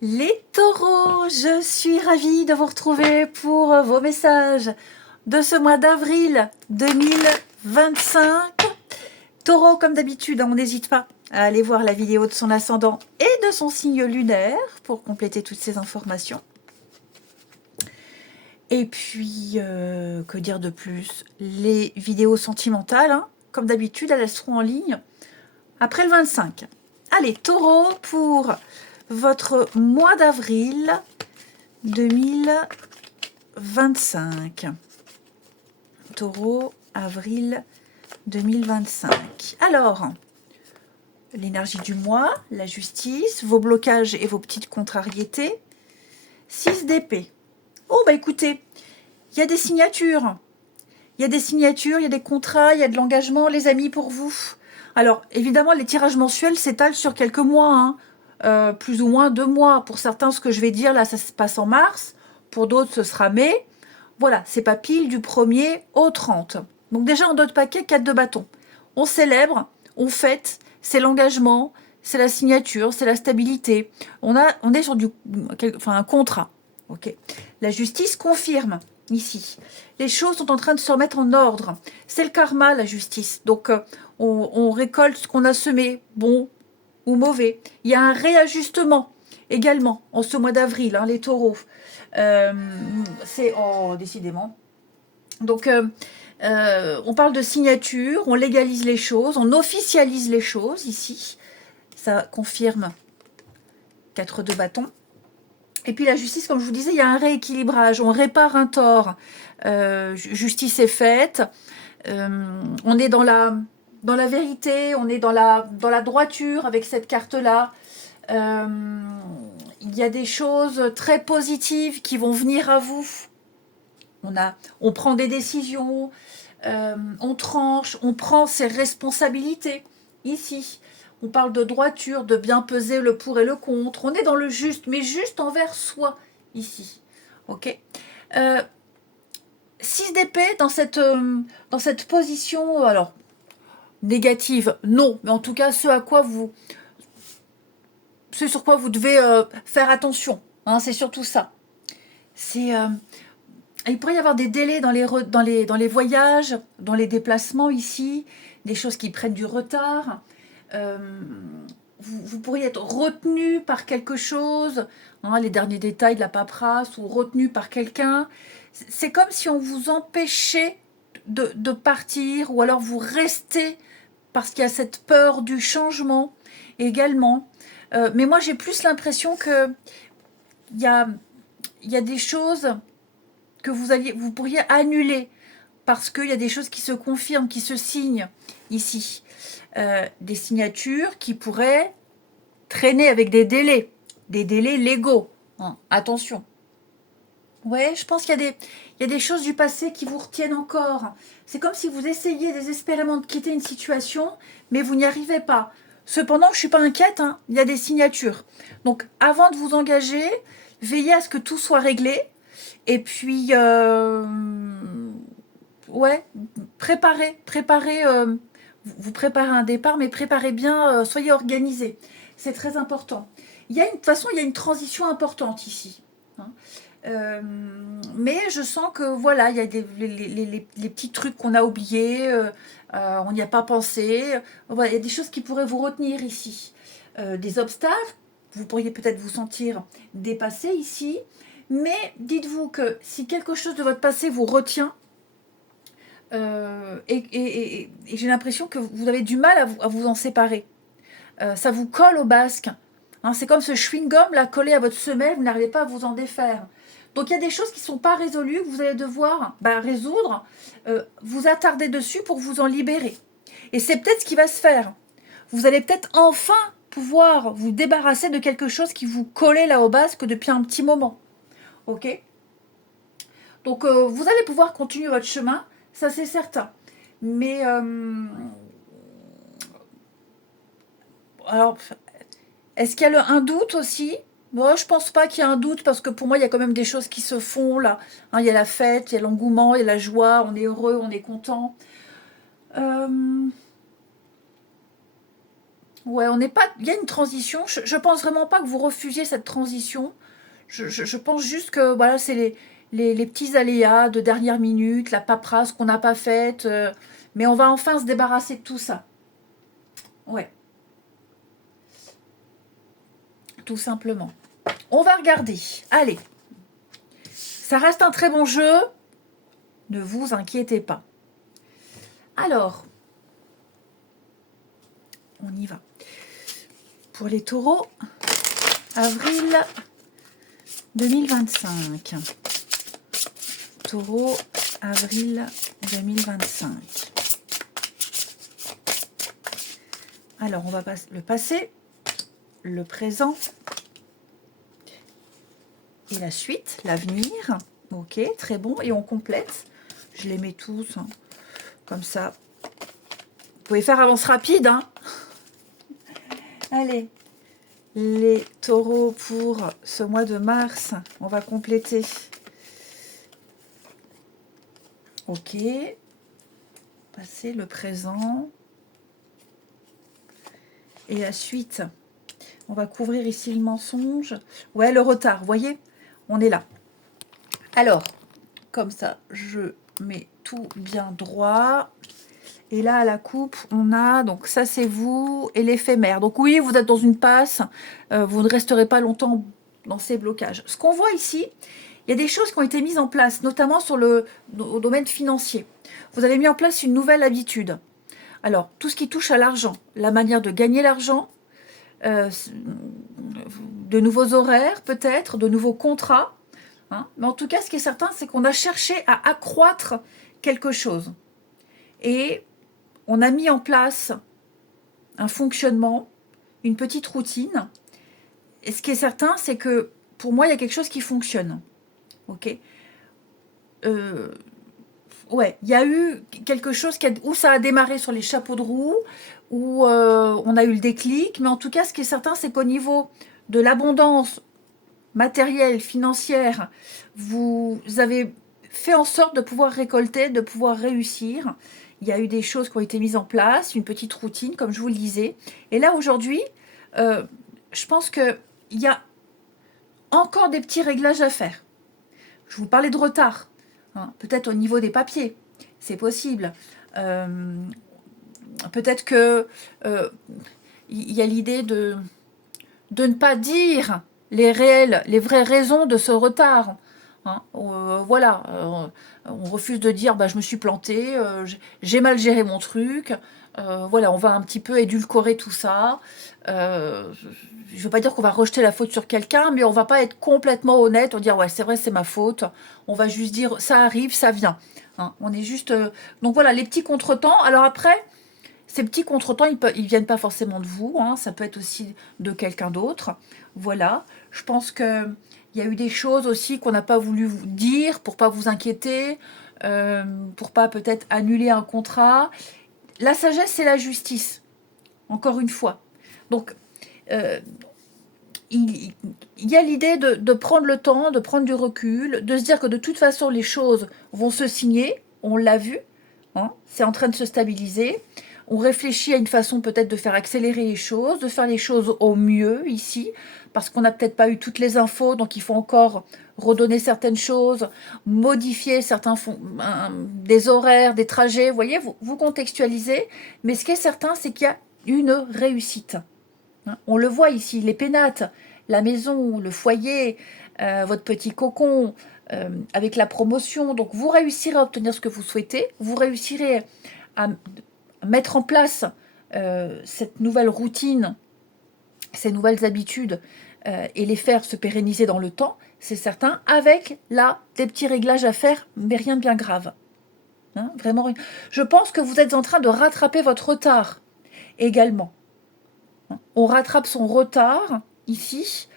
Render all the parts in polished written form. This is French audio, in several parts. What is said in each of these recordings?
Les taureaux, je suis ravie de vous retrouver pour vos messages de ce mois d'avril 2025. Taureau, comme d'habitude, on n'hésite pas à aller voir la vidéo de son ascendant et de son signe lunaire pour compléter toutes ces informations. Et puis, que dire de plus? Les vidéos sentimentales, comme d'habitude, elles seront en ligne après le 25. Allez, taureau, pour votre mois d'avril 2025. Taureau, avril 2025. Alors, l'énergie du mois, la justice, vos blocages et vos petites contrariétés. 6 d'épée. Oh, bah écoutez, il y a des signatures. Il y a des signatures, il y a des contrats, il y a de l'engagement, les amis, pour vous. Alors, évidemment, les tirages mensuels s'étalent sur quelques mois, plus ou moins 2 mois. Pour certains, ce que je vais dire, là, ça se passe en mars. Pour d'autres, ce sera mai. Voilà, c'est pas pile du 1er au 30. Donc déjà, en d'autres paquets, 4 de bâton. On célèbre, on fête, c'est l'engagement, c'est la signature, c'est la stabilité. On est sur un contrat. Ok. La justice confirme ici. Les choses sont en train de se remettre en ordre. C'est le karma, la justice. Donc, on récolte ce qu'on a semé, bon ou mauvais. Il y a un réajustement également en ce mois d'avril, les taureaux. C'est décidément. Donc, on parle de signature, on légalise les choses, on officialise les choses ici. Ça confirme 4 de bâton. Et puis la justice, comme je vous disais, il y a un rééquilibrage, on répare un tort. Justice est faite. On est dans la vérité, on est dans la droiture avec cette carte-là. Il y a des choses très positives qui vont venir à vous. On prend des décisions, on tranche, on prend ses responsabilités. Ici, on parle de droiture, de bien peser le pour et le contre. On est dans le juste, mais juste envers soi, ici. Ok. 6 d'épée dans cette position, alors, négative, non, mais en tout cas, ce sur quoi vous devez faire attention. C'est surtout ça. Il pourrait y avoir des délais dans les voyages, dans les déplacements ici, des choses qui prennent du retard. Vous pourriez être retenu par quelque chose, les derniers détails de la paperasse, ou retenu par quelqu'un. C'est comme si on vous empêchait de partir, ou alors vous restez parce qu'il y a cette peur du changement également. Mais moi, j'ai plus l'impression que il y a des choses que vous pourriez annuler parce qu'il y a des choses qui se confirment, qui se signent ici. Des signatures qui pourraient traîner avec des délais légaux. Attention. Ouais, je pense qu'il y a des choses du passé qui vous retiennent encore. C'est comme si vous essayiez désespérément de quitter une situation, mais vous n'y arrivez pas. Cependant, je ne suis pas inquiète, il y a des signatures. Donc, avant de vous engager, veillez à ce que tout soit réglé. Et puis, ouais, préparez, vous préparez un départ, mais préparez bien, soyez organisés. C'est très important. De toute façon, il y a une transition importante ici. Mais je sens que voilà, il y a les petits trucs qu'on a oubliés, on n'y a pas pensé. Voilà, il y a des choses qui pourraient vous retenir ici. Des obstacles, vous pourriez peut-être vous sentir dépassé ici. Mais dites-vous que si quelque chose de votre passé vous retient, et j'ai l'impression que vous avez du mal à vous en séparer. Ça vous colle au basque. C'est comme ce chewing-gum là, collé à votre semelle, vous n'arrivez pas à vous en défaire. Donc il y a des choses qui ne sont pas résolues, que vous allez devoir résoudre, vous attarder dessus pour vous en libérer. Et c'est peut-être ce qui va se faire. Vous allez peut-être enfin pouvoir vous débarrasser de quelque chose qui vous collait là au basque depuis un petit moment. Ok ? Donc vous allez pouvoir continuer votre chemin, ça c'est certain. Mais alors, est-ce qu'il y a un doute aussi? Moi, je pense pas qu'il y ait un doute parce que pour moi, il y a quand même des choses qui se font là. Il y a la fête, il y a l'engouement, il y a la joie, on est heureux, on est content. Ouais, on n'est pas. Il y a une transition. Je pense vraiment pas que vous refusiez cette transition. Je pense juste que voilà, c'est les petits aléas de dernière minute, la paperasse qu'on n'a pas faite. Mais on va enfin se débarrasser de tout ça. Ouais, tout simplement. On va regarder. Allez. Ça reste un très bon jeu. Ne vous inquiétez pas. Alors, on y va. Pour les taureaux, avril 2025. Taureau, avril 2025. Alors, on va passer le passé, le présent et la suite, l'avenir. Ok, très bon. Et on complète. Je les mets tous, hein, comme ça. Vous pouvez faire avance rapide, hein. Allez, les taureaux pour ce mois de mars, on va compléter. Ok, passer le présent. Et la suite, on va couvrir ici le mensonge. Ouais, le retard, vous voyez, on est là. Alors, comme ça, je mets tout bien droit. Et là, à la coupe, on a, donc ça c'est vous et l'éphémère. Donc oui, vous êtes dans une passe, vous ne resterez pas longtemps dans ces blocages. Ce qu'on voit ici, il y a des choses qui ont été mises en place, notamment sur au domaine financier. Vous avez mis en place une nouvelle habitude. Alors, tout ce qui touche à l'argent, la manière de gagner l'argent, de nouveaux horaires peut-être, de nouveaux contrats. Hein. Mais en tout cas, ce qui est certain, c'est qu'on a cherché à accroître quelque chose. Et on a mis en place un fonctionnement, une petite routine. Et ce qui est certain, c'est que pour moi, il y a quelque chose qui fonctionne. Ok. Ouais, il y a eu quelque chose où ça a démarré sur les chapeaux de roue, où on a eu le déclic. Mais en tout cas, ce qui est certain, c'est qu'au niveau de l'abondance matérielle, financière, vous avez fait en sorte de pouvoir récolter, de pouvoir réussir. Il y a eu des choses qui ont été mises en place, une petite routine, comme je vous le disais. Et là, aujourd'hui, je pense qu'il y a encore des petits réglages à faire. Je vous parlais de retard, hein, peut-être au niveau des papiers, c'est possible. Peut-être que il y a l'idée de ne pas dire les vraies raisons de ce retard. Hein, voilà, on refuse de dire bah, je me suis planté, j'ai mal géré mon truc. Voilà, on va un petit peu édulcorer tout ça. Je ne veux pas dire qu'on va rejeter la faute sur quelqu'un, mais on va pas être complètement honnête. On va dire ouais, c'est vrai, c'est ma faute. On va juste dire ça arrive, ça vient. Hein, on est juste. Donc voilà, les petits contretemps. Alors après, ces petits contretemps, ils viennent pas forcément de vous. Hein, ça peut être aussi de quelqu'un d'autre. Voilà. Je pense que il y a eu des choses aussi qu'on n'a pas voulu vous dire pour pas vous inquiéter, pour pas peut-être annuler un contrat. La sagesse, c'est la justice. Encore une fois. Donc, il y a l'idée de prendre le temps, de prendre du recul, de se dire que de toute façon, les choses vont se signer. On l'a vu. Hein, c'est en train de se stabiliser. On réfléchit à une façon peut-être de faire accélérer les choses, de faire les choses au mieux ici, parce qu'on n'a peut-être pas eu toutes les infos, donc il faut encore redonner certaines choses, modifier des horaires, des trajets. Vous voyez, vous contextualisez, mais ce qui est certain, c'est qu'il y a une réussite. On le voit ici, les pénates, la maison, le foyer, votre petit cocon, avec la promotion. Donc vous réussirez à obtenir ce que vous souhaitez, vous réussirez à mettre en place cette nouvelle routine, ces nouvelles habitudes et les faire se pérenniser dans le temps, c'est certain, avec là des petits réglages à faire, mais rien de bien grave. Hein, vraiment, je pense que vous êtes en train de rattraper votre retard également. On rattrape son retard ici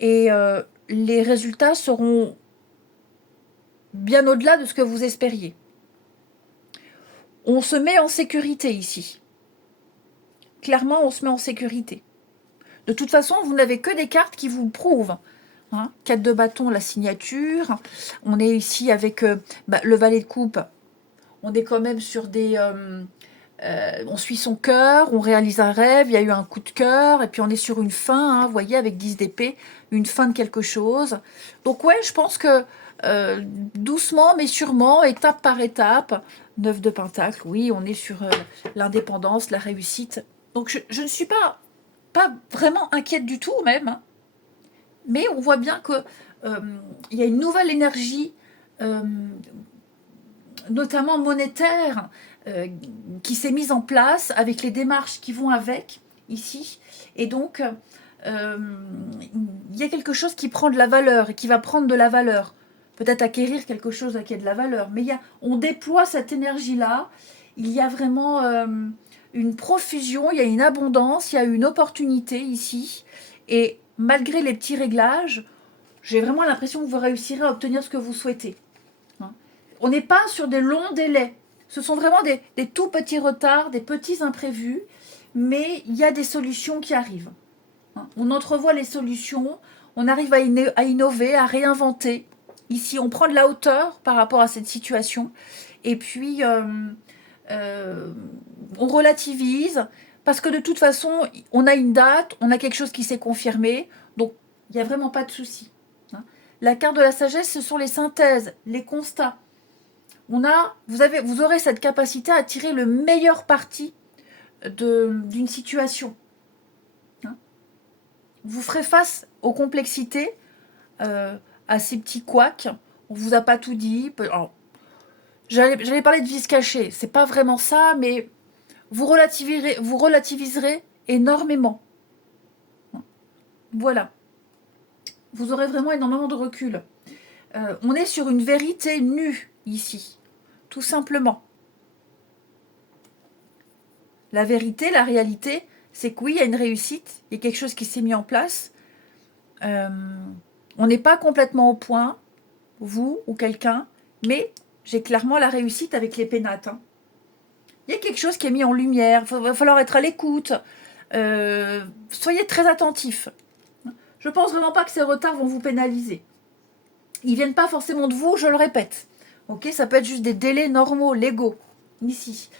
et les résultats seront bien au-delà de ce que vous espériez. On se met en sécurité ici. Clairement, on se met en sécurité. De toute façon, vous n'avez que des cartes qui vous le prouvent. Hein, 4 de bâton, la signature. On est ici avec le valet de coupe. On est quand même sur des On suit son cœur, on réalise un rêve, il y a eu un coup de cœur, et puis on est sur une fin, hein, vous voyez, avec 10 d'épée, une fin de quelque chose. Donc ouais, je pense que doucement mais sûrement, étape par étape, 9 de Pentacle, oui, on est sur l'indépendance, la réussite. Donc je ne suis pas vraiment inquiète du tout même, hein. Mais on voit bien que il y a une nouvelle énergie, euh, notamment monétaire, qui s'est mise en place avec les démarches qui vont avec ici. Et donc, il y a quelque chose qui prend de la valeur et qui va prendre de la valeur. Peut-être acquérir quelque chose qui a de la valeur. Mais on déploie cette énergie-là. Il y a vraiment une profusion, il y a une abondance, il y a une opportunité ici. Et malgré les petits réglages, j'ai vraiment l'impression que vous réussirez à obtenir ce que vous souhaitez. On n'est pas sur des longs délais. Ce sont vraiment des tout petits retards, des petits imprévus, mais il y a des solutions qui arrivent. On entrevoit les solutions, on arrive à innover, à réinventer. Ici, on prend de la hauteur par rapport à cette situation, et puis on relativise, parce que de toute façon, on a une date, on a quelque chose qui s'est confirmé, donc il n'y a vraiment pas de souci. La carte de la sagesse, ce sont les synthèses, les constats. Vous aurez cette capacité à tirer le meilleur parti d'une situation. Vous ferez face aux complexités, à ces petits couacs. On vous a pas tout dit. J'allais parler de vice caché. C'est pas vraiment ça, mais vous relativiserez énormément. Voilà. Vous aurez vraiment énormément de recul. On est sur une vérité nue ici. Tout simplement. La vérité, la réalité, c'est que oui, il y a une réussite, il y a quelque chose qui s'est mis en place. On n'est pas complètement au point, vous ou quelqu'un, mais j'ai clairement la réussite avec les pénates. Hein. Il y a quelque chose qui est mis en lumière, il va falloir être à l'écoute. Soyez très attentifs. Je pense vraiment pas que ces retards vont vous pénaliser. Ils viennent pas forcément de vous, je le répète. Ok, ça peut être juste des délais normaux, légaux, ici.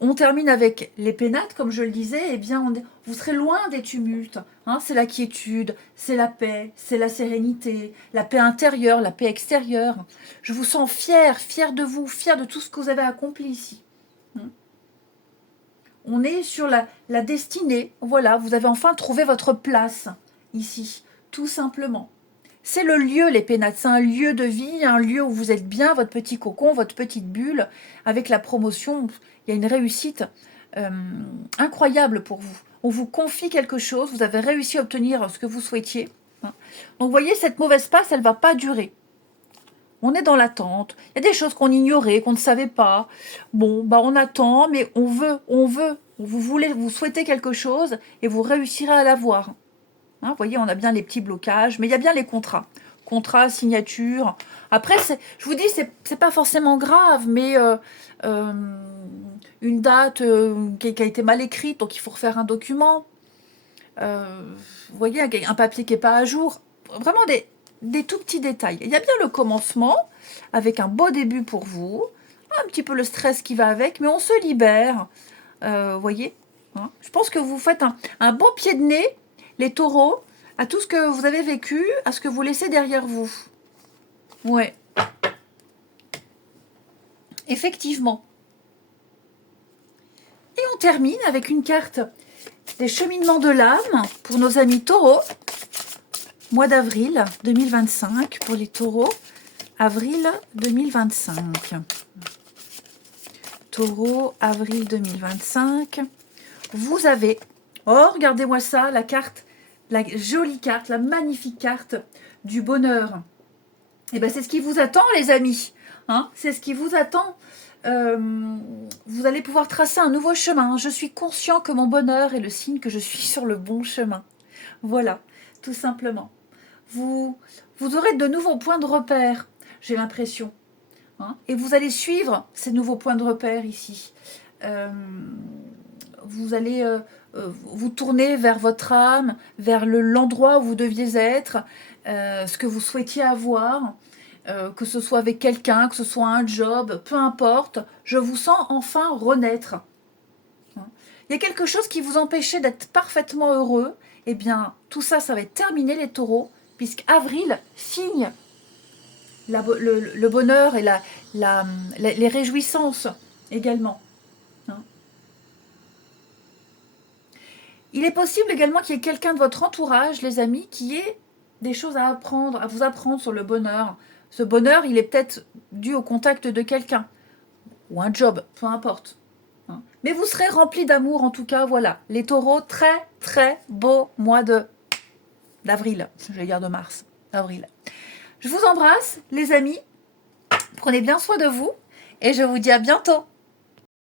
On termine avec les pénates, comme je le disais, eh bien, vous serez loin des tumultes. Hein, c'est la quiétude, c'est la paix, c'est la sérénité, la paix intérieure, la paix extérieure. Je vous sens fière de vous, fière de tout ce que vous avez accompli ici. On est sur la destinée. Voilà, vous avez enfin trouvé votre place ici, tout simplement. C'est le lieu, les pénates, c'est un lieu de vie, un lieu où vous êtes bien, votre petit cocon, votre petite bulle. Avec la promotion, il y a une réussite incroyable pour vous. On vous confie quelque chose, vous avez réussi à obtenir ce que vous souhaitiez. Donc vous voyez, cette mauvaise passe, elle ne va pas durer. On est dans l'attente. Il y a des choses qu'on ignorait, qu'on ne savait pas. Bon, bah on attend, mais on veut. Vous souhaitez quelque chose et vous réussirez à l'avoir. Hein, vous voyez, on a bien les petits blocages, mais il y a bien les contrats. Contrats, signatures. Après, je vous dis, c'est pas forcément grave, mais une date qui a été mal écrite, donc il faut refaire un document. Vous voyez, un papier qui n'est pas à jour. Vraiment des tout petits détails. Il y a bien le commencement, avec un beau début pour vous, un petit peu le stress qui va avec, mais on se libère. Vous voyez, hein. Je pense que vous faites un bon pied de nez, les taureaux, à tout ce que vous avez vécu, à ce que vous laissez derrière vous. Ouais. Effectivement. Et on termine avec une carte des cheminements de l'âme pour nos amis taureaux. Mois d'avril 2025 pour les taureaux. Avril 2025. Taureau, avril 2025. Vous avez, oh regardez-moi ça, la carte, la jolie carte, la magnifique carte du bonheur. Et bien c'est ce qui vous attend les amis, hein, c'est ce qui vous attend. Vous allez pouvoir tracer un nouveau chemin. Je suis conscient que mon bonheur est le signe que je suis sur le bon chemin. Voilà, tout simplement. Vous aurez de nouveaux points de repère, j'ai l'impression. Hein, et vous allez suivre ces nouveaux points de repère ici. Vous allez vous tourner vers votre âme, vers l'endroit où vous deviez être, ce que vous souhaitiez avoir, que ce soit avec quelqu'un, que ce soit un job, peu importe. Je vous sens enfin renaître. Il y a quelque chose qui vous empêchait d'être parfaitement heureux. Eh bien, tout ça, ça va être terminé, les taureaux, puisqu'avril signe le bonheur et les réjouissances également. Hein. Il est possible également qu'il y ait quelqu'un de votre entourage, les amis, qui ait des choses à apprendre, à vous apprendre sur le bonheur. Ce bonheur, il est peut-être dû au contact de quelqu'un, ou un job, peu importe. Hein. Mais vous serez remplis d'amour, en tout cas, voilà. Les taureaux, très, très beau mois d'avril. Je vais dire de mars, d'avril. Je vous embrasse, les amis. Prenez bien soin de vous et je vous dis à bientôt.